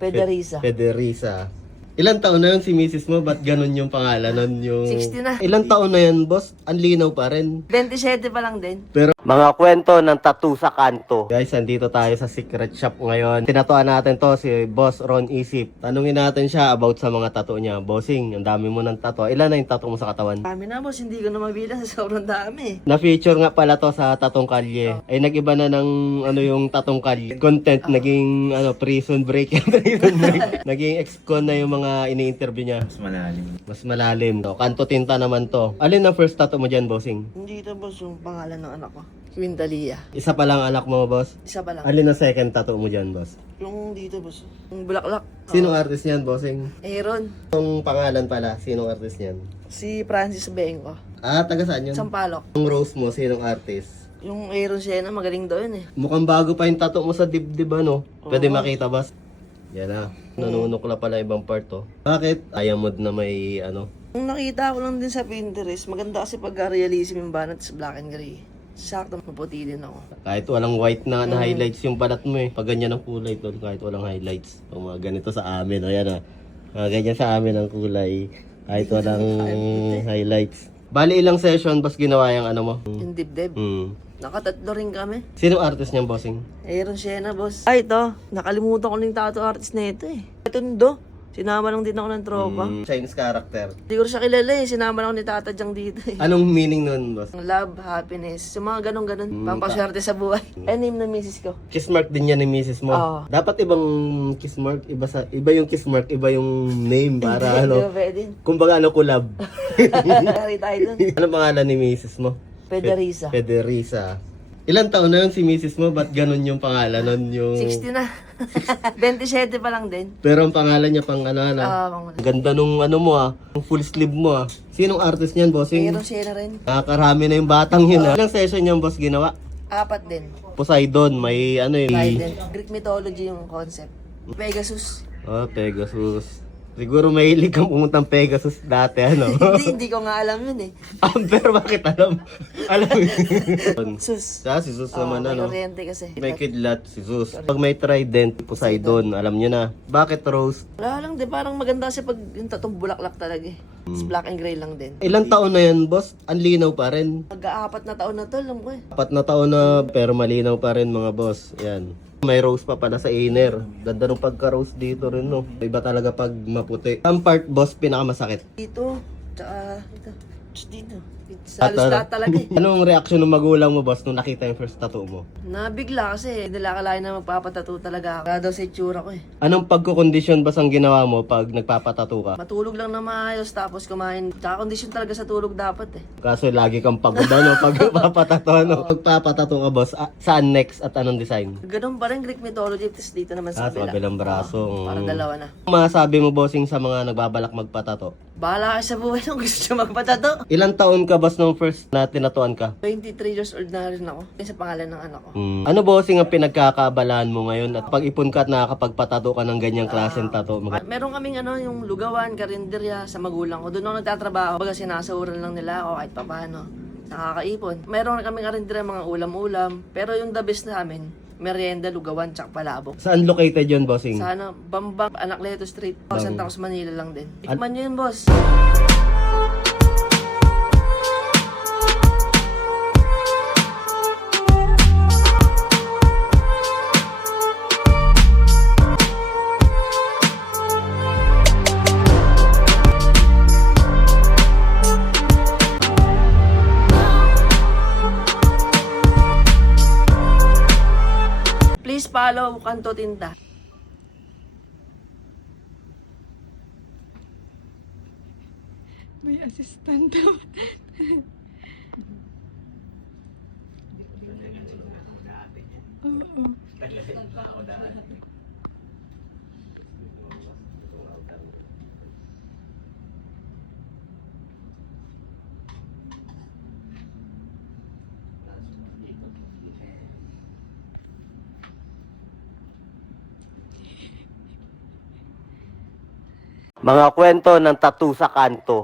Federiza. Federiza. Ilang taon na yun si Mrs. mo? Ba't ganun yung pangalan nun? Yung... 60 na. Ilang taon na yan, boss? Ang linaw pa rin. 27 pa lang din. Pero mga kwento ng tattoo sa kanto. Guys, andito tayo sa secret shop ngayon. Tinatuan natin to si Boss Ron Isip. Tanungin natin siya about sa mga tattoo niya. Bossing, ang dami mo ng tattoo. Ilan na yung tattoo mo sa katawan? Dami na boss, hindi ko na mabilang. Sobrang dami. Na-feature nga pala to sa Tatong Kalye. Ay nag-iba na ng ano yung Tatong Kalye. Content naging prison break. Prison break. Naging ex-con na yung mga ini-interview niya. Mas malalim. Mas malalim. To. Kanto tinta naman to. Alin ang first tattoo mo dyan, bossing? Hindi ito boss yung pangalan ng anak ko. Quintalia. Isa pa lang anak mo, boss? Isa pa lang. Alin ang second tattoo mo dyan, boss? Yung dito boss. Yung bulaklak. Sinong artist niyan, bossing? Aaron. Yung pangalan pala, sinong artist niyan? Si Francis Benko. Ah, taga saan yun? Sampalok. Yung rose mo, sinong artist? Yung Aaron Siena, magaling daw yun eh. Mukhang bago pa yung tattoo mo sa dibdib, ano? Pwede Oo. makita, boss? Yan na. Nanunok na pala ibang part, to. Bakit? Ayaw mo na may, ano? Nung nakita ko lang din sa Pinterest, maganda kasi pag-realism yung banat sa black and gray. Sakto, maputi din ako. Kahit walang white na highlights yung balat mo eh. Pag ganyan ang kulay ko, kahit walang highlights. O mga ganito sa amin, o yan ah. Mga ganyan sa amin ang kulay. Kahit walang highlights. Bali ilang session bas ginawa yung ano mo? Yung dibdib. Nakatatlo rin kami. Sinong artist niyang bossing? Aaron Siena, boss. Ay, ito. Nakalimutan ko na yung tattoo artist na ito eh. Ito ndo. Sinama lang din ako ng tropa. Chinese character. Hindi ko rin siya kilala eh. Sinama lang ako ni Tata Jang dito eh. Anong meaning nun, boss? Love, happiness. Yung mga ganun-ganun. Pampaswerte sa buhay. Eh, name ng misis ko. Kiss mark din yan ni Mrs. mo. Oo. Dapat ibang kiss mark, iba yung kiss mark, iba yung name para Hindi ano. ba pwede? Kumbaga ano collab. Dari tayo dun. Anong pangalan ni Mrs. mo? Federiza. Federiza. Ilang taon na yun si Mrs. mo? Ba't ganun yung pangalan nun? Yung... 60 na. 27 pa lang din. Pero ang pangalan niya pang ano ano. Ang ganda nung ano mo ah. Yung full sleeve mo ah. Sinong artist niyan, bossing? Aaron Siena rin. Nakakarami na yung batang yun ah. Ilang session yung boss ginawa? 4 din. Poseidon, may ano eh. Biden. Greek mythology yung concept. Pegasus. Oh, Pegasus. Siguro mahilig kang pumuntang Pegasus dati ano. hindi ko nga alam yun eh. Pero bakit alam? Alam Sus. si Sus naman May ano. oriente kasi. May kidlat si Sus. Pag may trident, Poseidon, alam nyo na. Bakit Rose? Wala lang din. Parang maganda kasi pag yung tatong bulaklak talaga eh. It's black and gray lang din. Ilang taon na yan, boss? Ang linaw pa rin. Mag-4 na taon na to, alam ko eh. 4 na taon na pero malinaw pa rin mga boss. Yan. May rose pa pala sa inner. Ganda ng pagka-rose dito rin no. Iba talaga pag maputi. Ang part boss pinakamasakit. Dito, tsaka ito. Dito. Sa halos lahat talaga eh. Anong reaksyon ng magulang mo boss nung nakita yung first tattoo mo? Nabigla kasi, nila akalain na magpapatato talaga ako. Kaya daw sa itsura ko eh. Anong pagkukondisyon ba ang ginawa mo pag nagpapatato ka? Matulog lang na maayos tapos kumain. Tsaka kondisyon talaga sa tulog dapat eh. Kaso lagi kang pagod ano pag papatato ano. Pagpapatato ka boss, saan next at anong design? Ganun pa rin Greek mythology, tapos dito naman sa Sa kabilang braso. Parang dalawa na. Masabi mo bossing sa mga nagbabalak magpatato? Bahala ka sa buhay nung gusto siya magpatato. Ilang taon ka boss nung first na tinatuan ka? 23 years old na rin ako. Yung sa pangalan ng anak ko. Ano bossing ang pinagkakabalaan mo ngayon at pag ipon ka at nakakapagpatato ka ng ganyang klaseng tato? Meron kaming yung lugawan, karinderya sa magulang ko. Doon ako nagtatrabaho. Baga sinasahuran lang nila ako kahit papaano. Nakakaipon. Meron kaming karinderya, mga ulam-ulam. Pero yung the best namin, merienda, lugawan, tsaka palabok. Saan located yun bossing? Sa Bambang, Anacleto Street. Santa Cruz, Manila lang din. Tikman nyo yun, boss. Please follow Kanto Tinta. May assistant. Oo. Mga kwento ng tattoo sa kanto.